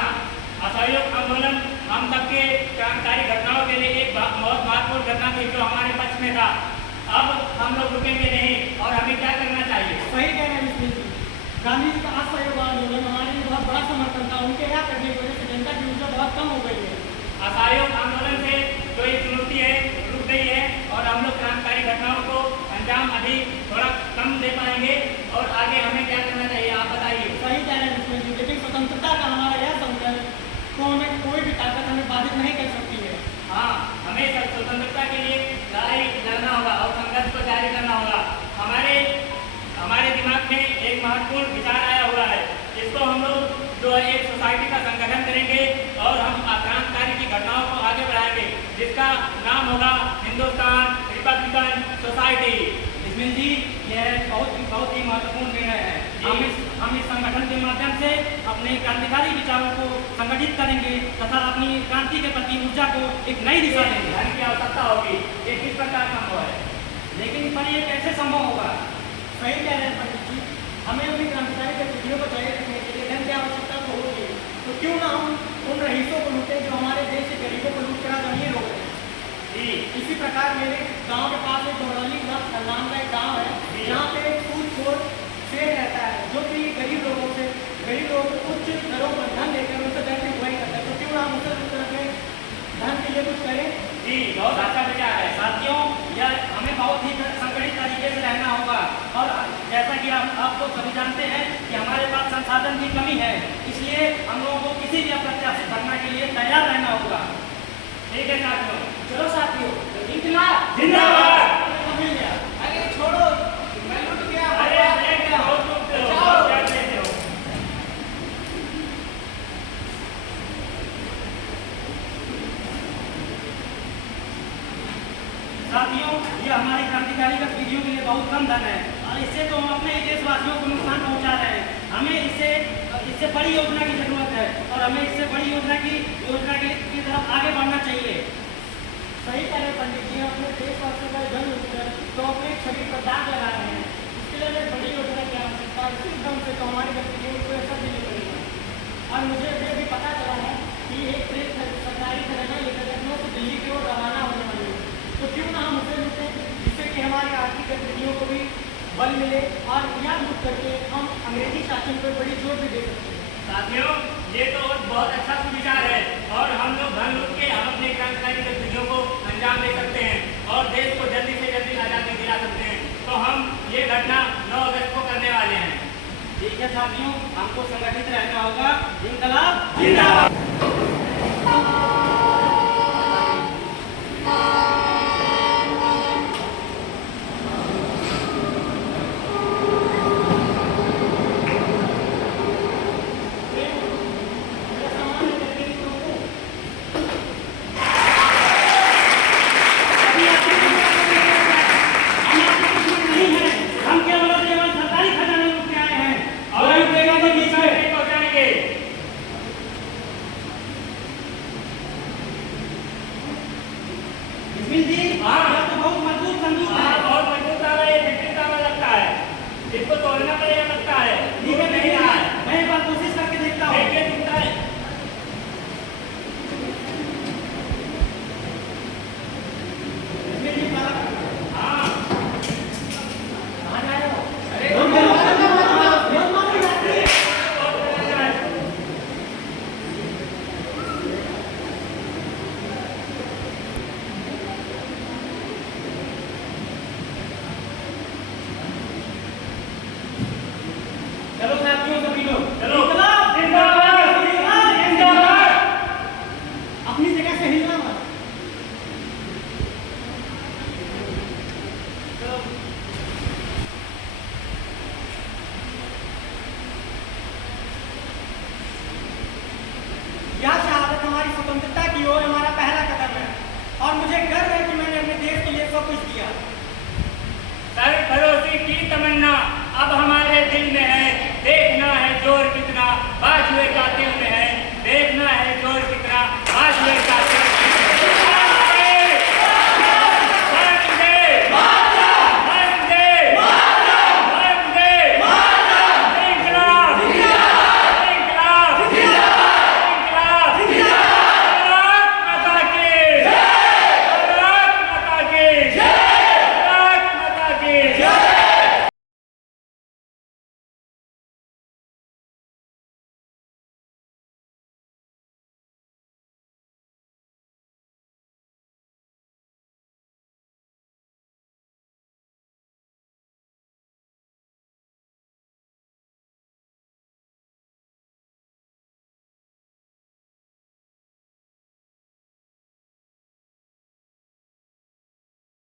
करना। असहयोग आंदोलन हम सबके क्रांतिकारी घटनाओं के लिए एक बहुत महत्वपूर्ण घटना थी जो हमारे पक्ष में था। अब हम लोग रुकेंगे नहीं और हमें क्या करना चाहिए? सही कह रहे हैं विष्णु जी। गांधी जी का असहयोग आंदोलन हमारे लिए बहुत बड़ा समर्थन था। उनके यहाँ करने की वजह से जनता की ऊर्जा बहुत कम हो गई है। असहयोग आंदोलन से जो ये चुनौती है रुक गई है और हम लोग क्रांतिकारी घटनाओं को अंजाम अभी थोड़ा कम दे पाएंगे। और आगे हमें क्या करना चाहिए आप बताइए? सही कह रहे हैं विष्णु जी, लेकिन स्वतंत्रता का हमारा यह संकल्प तो हमें कोई भी ताकत हमें बाधित नहीं कर सकती है। हाँ, हमें स्वतंत्रता के लिए लड़ाई लड़ना होगा और संघर्ष को जारी करना होगा। हमारे दिमाग में एक महत्वपूर्ण विचार आया हुआ है। इसको हम लोग जो है एक सोसाइटी का संगठन करेंगे और हम क्रांतिकारी की घटनाओं को आगे बढ़ाएंगे, जिसका नाम होगा हिंदुस्तान रिपब्लिकन सोसाइटी। इसमें जी यह बहुत ही महत्वपूर्ण निर्णय है। हम इस संगठन के माध्यम से अपने क्रांतिकारी विचारों को संगठित करेंगे तथा अपनी क्रांति के प्रति ऊर्जा को एक नई दिशा देंगे। धन की आवश्यकता होगी, ये किस प्रकार संभव है? लेकिन पर ये कैसे संभव होगा? सही कह रहे हैं पंडित जी, हमें अपनी क्रांतिकारी गतिविधियों को जारी रखने के लिए धन की आवश्यकता तो होगी। तो क्यों ना हम उन रईसों को लूटें जो हमारे देश के गरीबों को लूट कर आज अमीर हो गए। इसी प्रकार मेरे गांव के पास एक गौरली नाम का एक गाँव है, जहाँ पे एक सूदखोर शेर रहता है जो कि गरीब लोगों को उच्च दरों पर धन देकर उनसे धन की बुराई करता है। तो क्यों ना हम उसे लूट रखें, धन के लिए कुछ करें। जी, बहुत अच्छा विचार है। साथियों, यह हमें बहुत ही संगठित तरीके से रहना होगा। और जैसा कि आप लोग सभी जानते हैं कि हमारे पास संसाधन की कमी है, इसलिए हम लोगों को किसी भी अप्रत्याशित घटना के लिए तैयार रहना होगा। ठीक है साथियों, चलो साथियों, इनकलाब जिंदाबाद। मिल गया। अरे छोड़ो, मैं लूट गया। अरे बहुत लूटते हो, बहुत प्यार देते हो। साथियों, ये हमारी क्रांतिकारी गतिविधियों के लिए बहुत कम धन है और इससे तो हम अपने देशवासियों को नुकसान पहुंचा रहे हैं। हमें इससे बड़ी योजना की जरूरत है और हमें इससे बड़ी योजना की तरफ आगे बढ़ना चाहिए। सही कह रहे पंडित जी, अपने देशवासियों का धन लूटकर तो अपने शरीर पर दाग लगा रहे हैं। इसके लिए हमें बड़ी योजना की आवश्यकता है। इसी ढंग से तो हमारी गतिविधियों को असर देनी पड़ेगी। और मुझे ये भी पता चला है कि एक ट्रेन सरकारी खजाना लेकर लखनऊ से दिल्ली की ओर रवाना होने वाली है। तो क्यों ना हम उसे लूटें, जिससे कि हमारी आर्थिक गतिविधियों को भी बल मिले और यह लूट करके हम अंग्रेजी शासन पर बड़ी जोर भी दे सकते हैं। साथियों, ये तो बहुत अच्छा सुविचार है और हम लोग धन लूट के हम अपने क्रांतिकारी गतिविधियों को अंजाम दे सकते हैं और देश को जल्दी से जल्दी आज़ादी दिला सकते हैं। तो हम ये घटना 9 अगस्त को करने वाले हैं। ठीक है साथियों, हमको संगठित रहना होगा। इनकलाब जिंदाबाद। इसको तोड़ना पड़ेगा लगता है। ठीक है, नहीं रहा है। मैं एक बार कोशिश करके देखता हूँ। देखिए टूटता है। हाँ, कहाँ जा रहे हो? अरे चलो साथियों, सभी लोग चलो। इनकलाब जिंदाबाद, जिंदाबाद। अपनी जगह से हिलना मत। यह शहादत हमारी स्वतंत्रता की ओर हमारा पहला कदम है और मुझे गर्व है कि मैंने अपने देश के लिए सब कुछ किया। सरफरोशी की तमन्ना अब हमारे दिल में है, देखना है जोर कितना बाजुए का